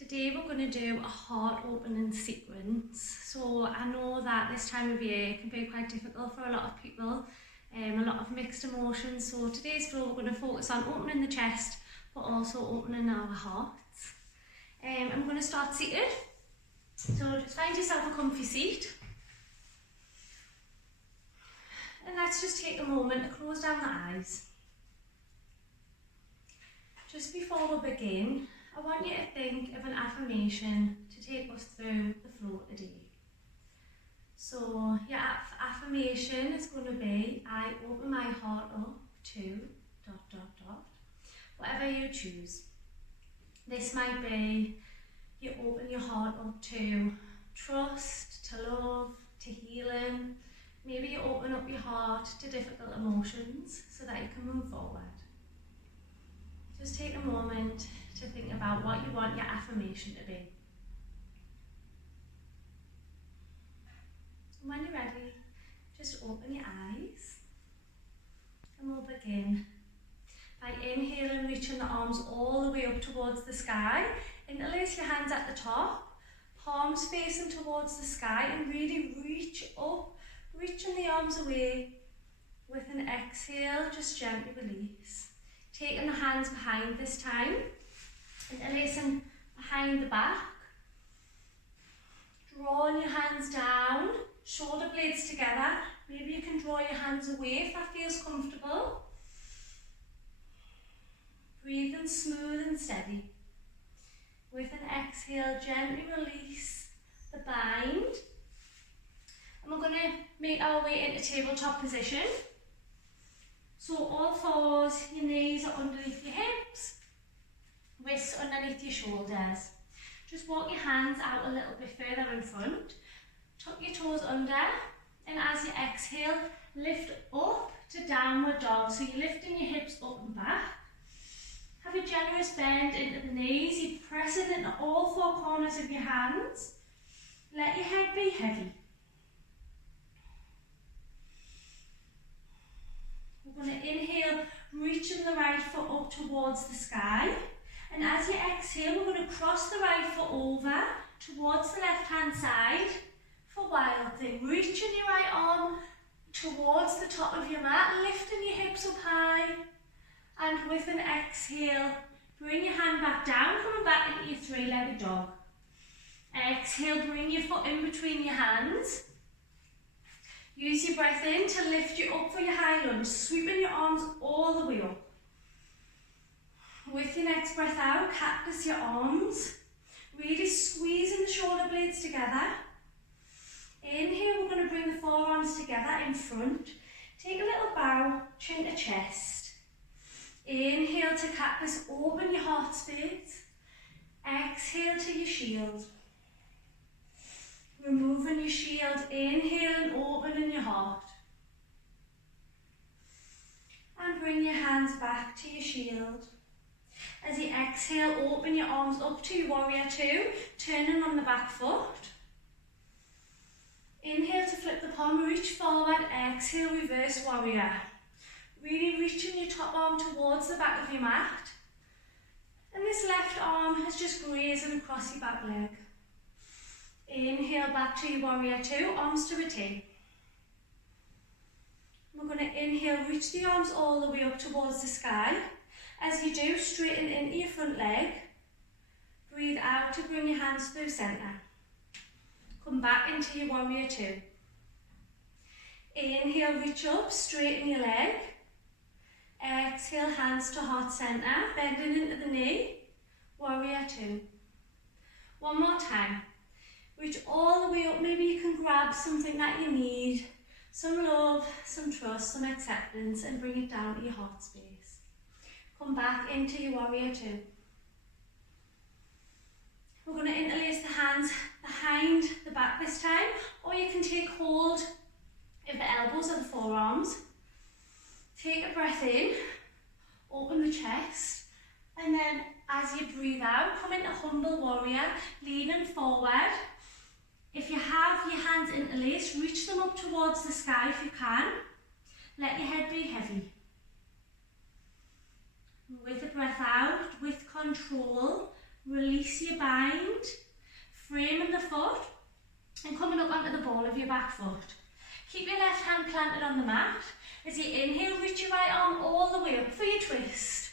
Today we're going to do a heart opening sequence. So I know that this time of year can be quite difficult for a lot of people, a lot of mixed emotions. So today's flow we're going to focus on opening the chest but also opening our hearts. I'm going to start seated. So just find yourself a comfy seat. And let's just take a moment to close down the eyes. Just before we begin, I want you to think of an affirmation to take us through the flow today. So your affirmation is going to be, I open my heart up to ... whatever you choose. This might be, you open your heart up to trust, to love, to healing. Maybe you open up your heart to difficult emotions so that you can move forward. Just take a moment to think about what you want your affirmation to be. And when you're ready, just open your eyes and we'll begin by inhaling, reaching the arms all the way up towards the sky. Interlace your hands at the top, palms facing towards the sky, and really reach up, reaching the arms away. With an exhale, just gently release. Taking the hands behind this time, interlacing behind the back. Drawing your hands down, shoulder blades together. Maybe you can draw your hands away if that feels comfortable. Breathing smooth and steady. With an exhale, gently release the bind. And we're going to make our way into tabletop position. So all fours, your knees are underneath your hips, wrists underneath your shoulders. Just walk your hands out a little bit further in front. Tuck your toes under, and as you exhale, lift up to downward dog. So you're lifting your hips up and back. Have a generous bend into the knees. You're pressing into all four corners of your hands. Let your head be heavy. We're going to inhale, reaching the right foot up towards the sky. And as you exhale, we're going to cross the right foot over towards the left hand side for wild thing. Reaching your right arm towards the top of your mat, lifting your hips up high. And with an exhale, bring your hand back down, coming back into your three-legged dog. Exhale, bring your foot in between your hands. Use your breath in to lift you up for your high lunge, sweeping your arms all the way up. With your next breath out, cactus your arms, really squeezing the shoulder blades together. Inhale, we're going to bring the forearms together in front. Take a little bow, chin to chest. Inhale to cactus, open your heart space. Exhale to your shield. Removing your shield, inhale and opening your heart. And bring your hands back to your shield. As you exhale, open your arms up to your warrior two, turning on the back foot. Inhale to flip the palm, reach forward, exhale, reverse warrior. Really reaching your top arm towards the back of your mat. And this left arm is just grazing across your back leg. Inhale back to your warrior two, arms to a T. We're going to inhale, reach the arms all the way up towards the sky. As you do, straighten into your front leg. Breathe out to bring your hands through centre. Come back into your warrior two. Inhale, reach up, straighten your leg. Exhale, hands to heart centre, bending into the knee. Warrior two. One more time. Reach all the way up. Maybe you can grab something that you need. Some love, some trust, some acceptance, and bring it down to your heart space. Come back into your warrior two. We're going to interlace the hands behind the back this time, or you can take hold of the elbows or the forearms. Take a breath in, open the chest, and then as you breathe out, come into humble warrior, leaning forward. If you have your hands interlaced, reach them up towards the sky if you can. Let your head be heavy. With a breath out, with control, Release your bind, framing the foot and coming up onto the ball of your back foot. Keep your left hand planted on the mat. As you inhale, reach your right arm all the way up for your twist.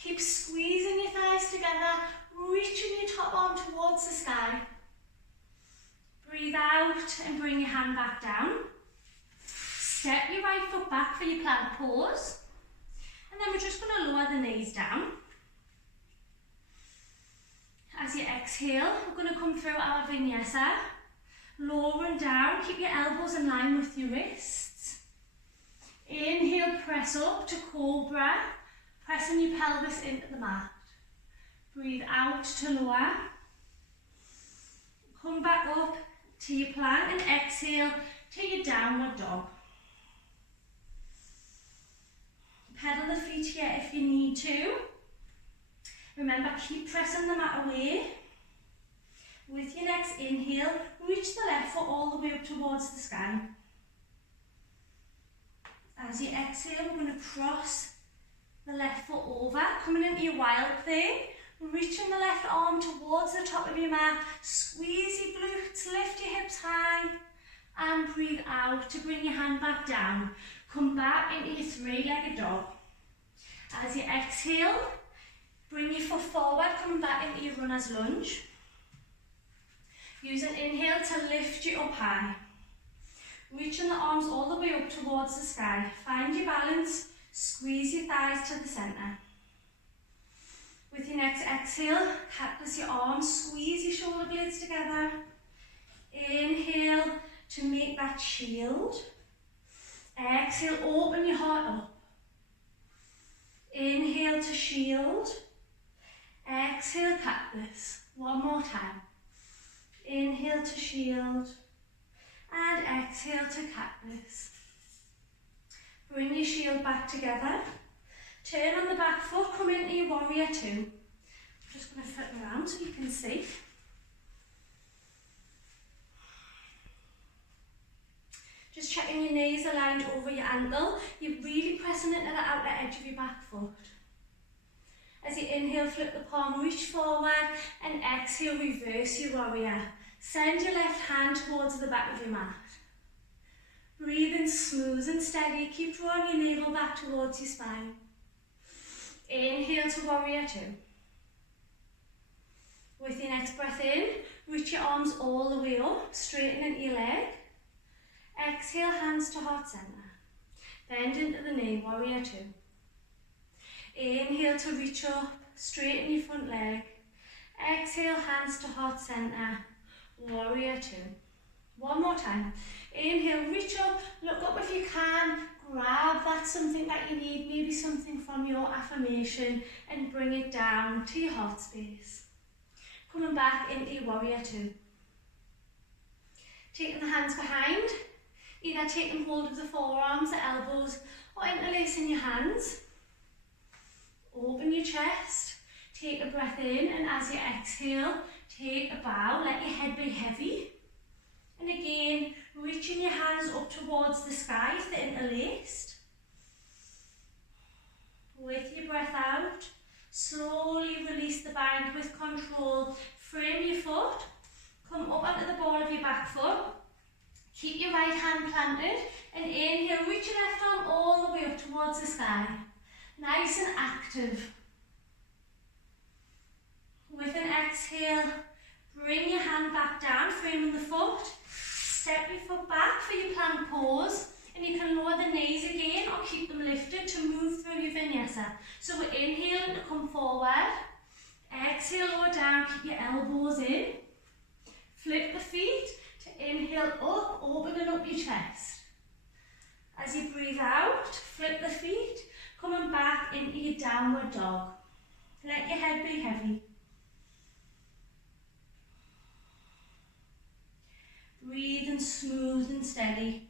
Keep squeezing your thighs together, reaching your top arm towards the sky. Breathe out and bring your hand back down. Step your right foot back for your plank pose. And then we're just going to lower the knees down. As you exhale, we're going to come through our vinyasa. Lowering down, keep your elbows in line with your wrists. Inhale, press up to cobra, pressing your pelvis into the mat. Breathe out to lower. Come back up to your plank and exhale to your downward dog. Pedal the feet here if you need to. Remember, keep pressing the mat away. With your next inhale, reach the left foot all the way up towards the sky. As you exhale, we're going to cross the left foot over, coming into your wild thing, reaching the left arm towards the top of your mat, squeeze your glutes, lift your hips high, and breathe out to bring your hand back down. Come back into your three-legged dog. As you exhale, bring your foot forward, coming back into your runner's lunge. Use an inhale to lift you up high. Reaching the arms all the way up towards the sky. Find your balance, squeeze your thighs to the centre. With your next exhale, cactus your arms, squeeze your shoulder blades together. Inhale to make that shield. Exhale, open your heart up. Inhale to shield. Exhale, cactus. One more time. Inhale to shield. And exhale to cactus. Bring your shield back together. Turn on the back foot, come into your warrior two. I'm just going to flip around so you can see. Just checking your knees aligned over your ankle. You're really pressing into the outer edge of your back foot. As you inhale, flip the palm, reach forward, and exhale, reverse your warrior. Send your left hand towards the back of your mat. Breathe in smooth and steady. Keep drawing your navel back towards your spine. Inhale to warrior two. With your next breath in, reach your arms all the way up, straighten into your leg. Exhale, hands to heart centre. Bend into the knee, warrior two. Inhale to reach up, straighten your front leg. Exhale, hands to heart centre, warrior two. One more time. Inhale, reach up, look up if you can, grab that something that you need, maybe something from your affirmation, and bring it down to your heart space. Coming back into your warrior two. Taking the hands behind, either taking hold of the forearms, the elbows, or interlacing your hands. Open your chest, take a breath in, and as you exhale, take a bow, let your head be heavy. And again, reaching your hands up towards the sky if they're interlaced. With your breath out, slowly release the bind with control. Frame your foot, come up onto the ball of your back foot. Keep your right hand planted, and inhale, reach your left arm all the way up towards the sky. Nice and active. With an exhale, bring your hand back down, framing the foot. Step your foot back for your plank pose, and you can lower the knees again or keep them lifted to move through your vinyasa. So we're inhaling to come forward. Exhale, lower down, keep your elbows in. Flip the feet to inhale up, opening up your chest. As you breathe out, flip the feet, coming back into your downward dog. Let your head be heavy. Breathing smooth and steady.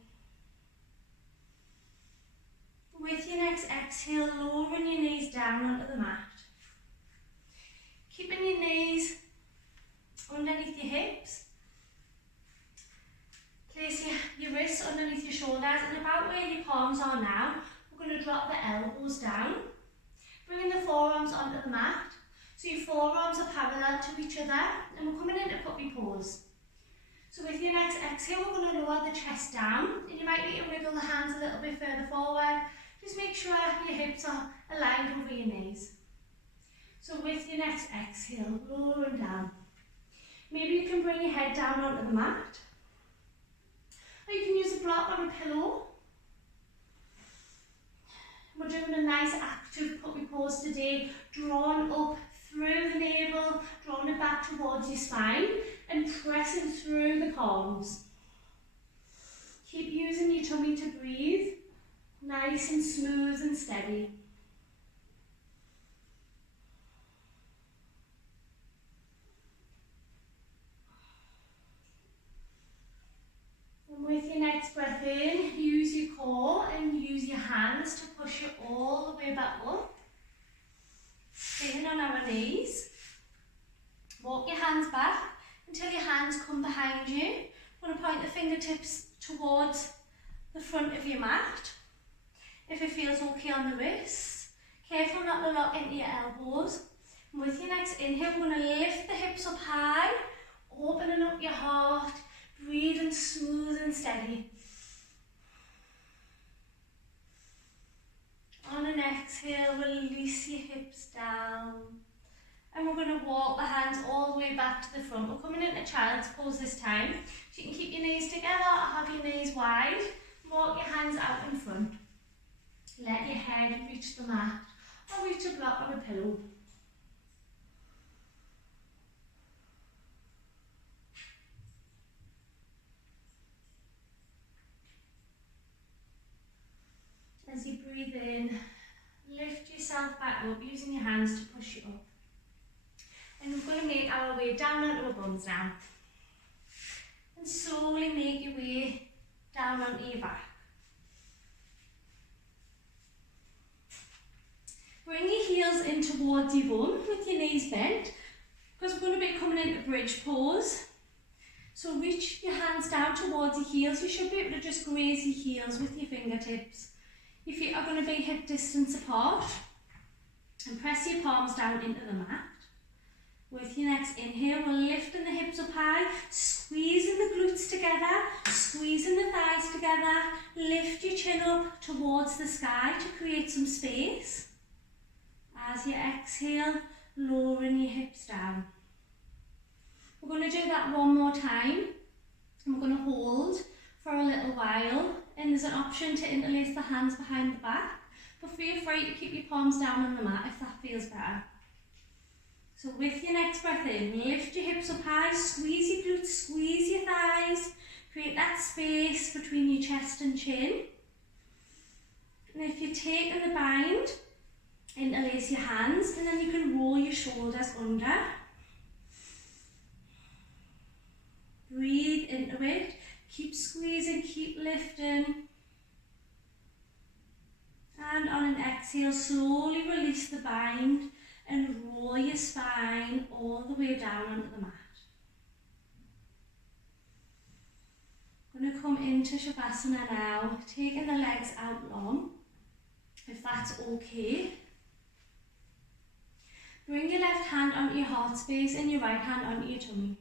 With your next exhale, lowering your knees down onto the mat. Keeping your knees underneath your hips. Place your wrists underneath your shoulders, and about where your palms are now, we're going to drop the elbows down. Bringing the forearms onto the mat. So your forearms are parallel to each other, and we're coming into puppy pose. So with your next exhale, we're going to lower the chest down, and you might need to wiggle the hands a little bit further forward. Just make sure your hips are aligned over your knees. So with your next exhale, lowering down. Maybe you can bring your head down onto the mat, or you can use a block or a pillow. We're doing a nice active puppy pose today, drawn up through the navel, drawing it back towards your spine and pressing through the palms. Keep using your tummy to breathe, nice and smooth and steady. And with your next breath in, use your core and use your hands to push it all the way back up. Staying on our knees. Walk your hands back until your hands come behind you. You want to point the fingertips towards the front of your mat. If it feels okay on the wrists. Careful not to lock into your elbows. And with your next inhale, we're going to lift the hips up high, opening up your heart, breathing smooth and steady. On an exhale, release your hips down. And we're going to walk the hands all the way back to the front. We're coming into child's pose this time. So you can keep your knees together or have your knees wide. Walk your hands out in front. Let your head reach the mat or reach a block or a pillow. As you breathe in, lift yourself back up using your hands to push you up. And we're going to make our way down onto our buns now. And slowly make your way down onto your back. Bring your heels in towards your bum with your knees bent, because we're going to be coming into bridge pose. So reach your hands down towards your heels. You should be able to just graze your heels with your fingertips. Your feet are going to be hip distance apart, and press your palms down into the mat. With your next inhale, we're lifting the hips up high, squeezing the glutes together, squeezing the thighs together. Lift your chin up towards the sky to create some space. As you exhale, lowering your hips down. We're going to do that one more time. And we're going to hold for a little while, and there's an option to interlace the hands behind the back, but feel free to keep your palms down on the mat if that feels better. So with your next breath in, lift your hips up high, squeeze your glutes, squeeze your thighs, create that space between your chest and chin. And if you're taking the bind, interlace your hands, and then you can roll your shoulders under. Breathe into it. Keep squeezing, keep lifting. And on an exhale, slowly release the bind and roll your spine all the way down onto the mat. I'm going to come into Shavasana now, taking the legs out long, if that's okay. Bring your left hand onto your heart space and your right hand onto your tummy.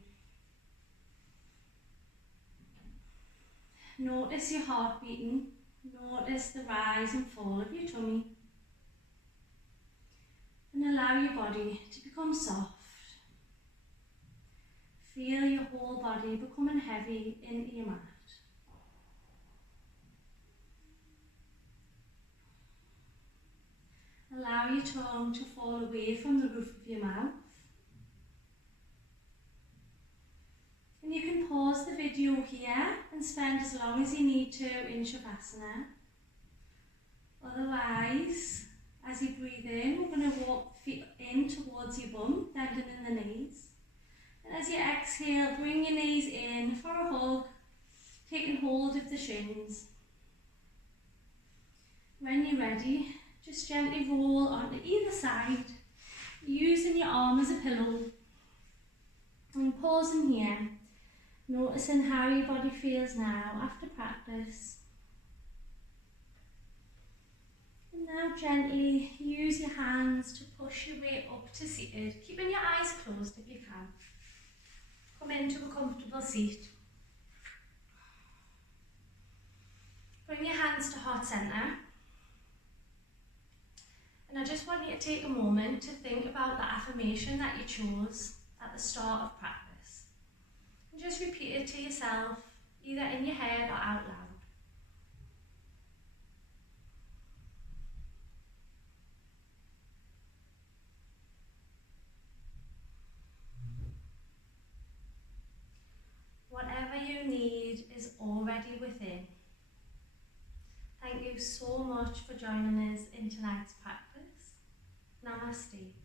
Notice your heart beating. Notice the rise and fall of your tummy. And allow your body to become soft. Feel your whole body becoming heavy into your mat. Allow your tongue to fall away from the roof of your mouth. And you can pause the video here and spend as long as you need to in Shavasana. Otherwise, as you breathe in, we're going to walk feet in towards your bum, bending in the knees. And as you exhale, bring your knees in for a hug, taking hold of the shins. When you're ready, just gently roll onto either side, using your arm as a pillow. And pausing here, noticing how your body feels now after practice. And Now gently use your hands to push your way up to seated, keeping your eyes closed if you can. Come into a comfortable seat. Bring your hands to heart centre. And I just want you to take a moment to think about the affirmation that you chose at the start of practice. And just repeat it to yourself, either in your head or out loud. Whatever you need is already within. Thank you so much for joining us in tonight's practice. Namaste.